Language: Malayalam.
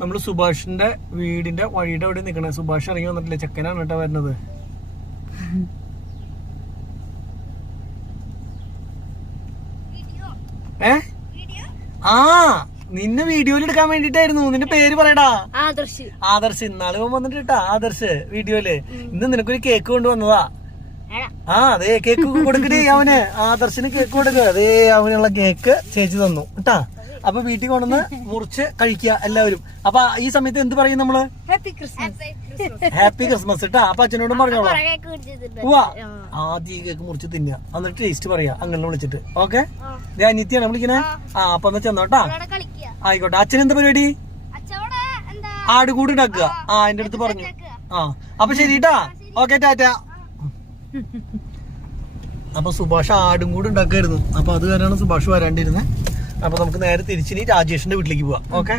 നമ്മള് സുഭാഷിന്റെ വീടിന്റെ വഴിയുടെ അവിടെ നിക്കണേ. സുഭാഷ് ഇറങ്ങി വന്നിട്ടില്ല, ചെക്കനാണ് കേട്ടോ വരുന്നത്. ആ നിന്നെ വീഡിയോയിൽ എടുക്കാൻ വേണ്ടിട്ടായിരുന്നു. നിന്റെ പേര് പറയടാ. ആദർശ്. ഇന്നാള് വന്നിട്ട് കേട്ടാ ആദർശ് വീഡിയോയില്. ഇന്ന് നിനക്കൊരു കേക്ക് കൊണ്ടുവന്നതാ. അതെ കേക്ക് കൊടുക്കണേ അവന്. ആദർശിന് കേക്ക് കൊടുക്കുക. അതേ അവനുള്ള കേക്ക് ചേച്ചി തന്നു കേട്ടാ. അപ്പൊ വീട്ടിൽ കൊണ്ടുവന്ന് മുറിച്ച് കഴിക്കുക എല്ലാവരും. അപ്പൊ ഈ സമയത്ത് എന്ത് പറയും നമ്മള്? ഹാപ്പി ക്രിസ്മസ് കേട്ടാ. അപ്പൊ അച്ഛനോടും പറഞ്ഞോളാം. ആദ്യം കേക്ക് മുറിച്ച് തിന്നുക, എന്നിട്ട് ടേസ്റ്റ് പറയാ അങ്ങനെ വിളിച്ചിട്ട്. ഓക്കെ, അനിത്യാണ് വിളിക്കണേ. അപ്പൊ എന്നാ ചെന്നോട്ടാ. ആയിക്കോട്ടെ. അച്ഛൻ എന്താ പരിപാടി? ആടുകൂടി ഉണ്ടാക്കുക. എന്റെ അടുത്ത് പറഞ്ഞു. അപ്പൊ ശരിട്ടാ. ഓക്കെ, ടാറ്റ. അപ്പൊ സുഭാഷ് ആടും കൂടി ഉണ്ടാക്കായിരുന്നു. അപ്പൊ അത് കാരണമാണ് സുഭാഷ് വരാണ്ടിരുന്നത്. അപ്പൊ നമുക്ക് നേരെ തിരിച്ചിനി രാജേഷിന്റെ വീട്ടിലേക്ക് പോവാം. ഓക്കെ.